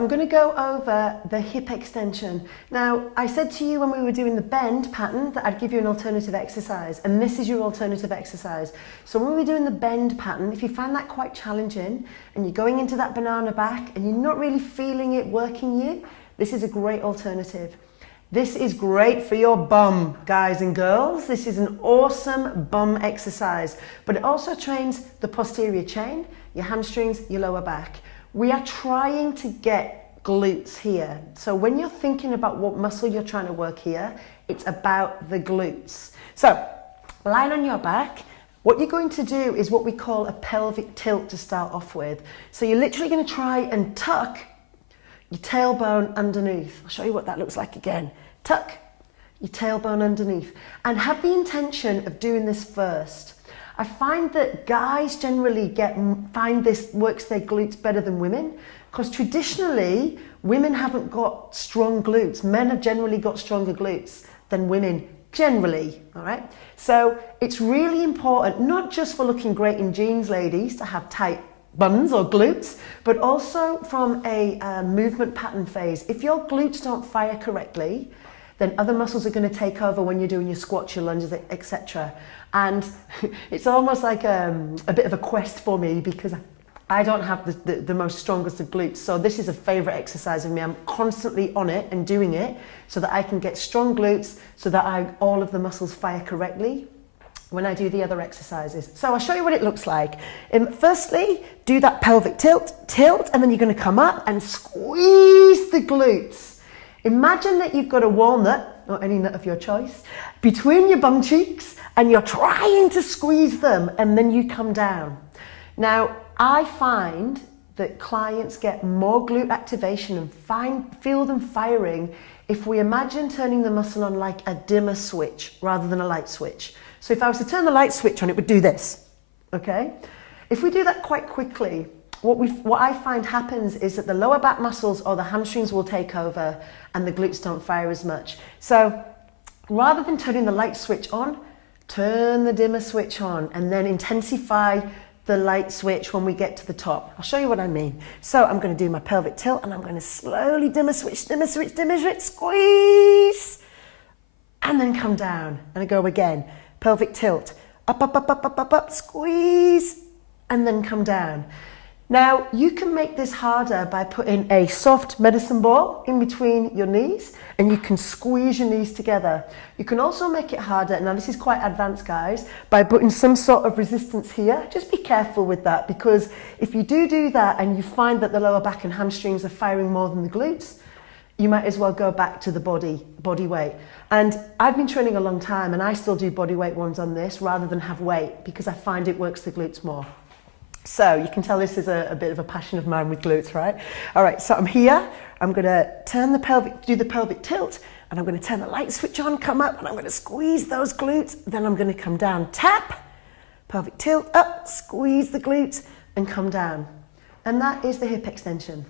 I'm going to go over the hip extension. Now, I said to you when we were doing the bend pattern that I'd give you an alternative exercise, and this is your alternative exercise. So when we're doing the bend pattern, if you find that quite challenging and you're going into that banana back and you're not really feeling it working you, this is a great alternative. This is great for your bum, guys and girls. This is an awesome bum exercise, but it also trains the posterior chain, your hamstrings, your lower back. We are trying to get glutes here. So when you're thinking about what muscle you're trying to work here, it's about the glutes. So lying on your back, what you're going to do is what we call a pelvic tilt to start off with. So you're literally going to try and tuck your tailbone underneath. I'll show you what that looks like again. Tuck your tailbone underneath and have the intention of doing this first. I find that guys generally find this works their glutes better than women because traditionally women haven't got strong glutes. Men have generally got stronger glutes than women generally, all right? So it's really important, not just for looking great in jeans, ladies, to have tight buns or glutes, but also from a movement pattern phase. If your glutes don't fire correctly, then other muscles are going to take over when you're doing your squats, your lunges, etc. And it's almost like a bit of a quest for me because I don't have the most strongest of glutes. So this is a favorite exercise of me. I'm constantly on it and doing it so that I can get strong glutes so that all of the muscles fire correctly when I do the other exercises. So I'll show you what it looks like. Firstly, do that pelvic tilt, and then you're going to come up and squeeze the glutes. Imagine that you've got a walnut, or any nut of your choice, between your bum cheeks and you're trying to squeeze them and then you come down. Now, I find that clients get more glute activation and feel them firing if we imagine turning the muscle on like a dimmer switch rather than a light switch. So if I was to turn the light switch on, it would do this, okay? If we do that quite quickly, what I find happens is that the lower back muscles or the hamstrings will take over and the glutes don't fire as much. So rather than turning the light switch on, turn the dimmer switch on and then intensify the light switch when we get to the top. I'll show you what I mean. So I'm going to do my pelvic tilt and I'm going to slowly dimmer switch, squeeze, and then come down. And I go again, pelvic tilt, up, squeeze, and then come down. Now, you can make this harder by putting a soft medicine ball in between your knees and you can squeeze your knees together. You can also make it harder, now this is quite advanced guys, by putting some sort of resistance here. Just be careful with that because if you do that and you find that the lower back and hamstrings are firing more than the glutes, you might as well go back to the body weight. And I've been training a long time and I still do body weight ones on this rather than have weight because I find it works the glutes more. So you can tell this is a bit of a passion of mine with glutes, right? All right, so I'm here. I'm going to do the pelvic tilt, and I'm going to turn the light switch on, come up, and I'm going to squeeze those glutes. Then I'm going to come down, tap, pelvic tilt, up, squeeze the glutes, and come down. And that is the hip extension.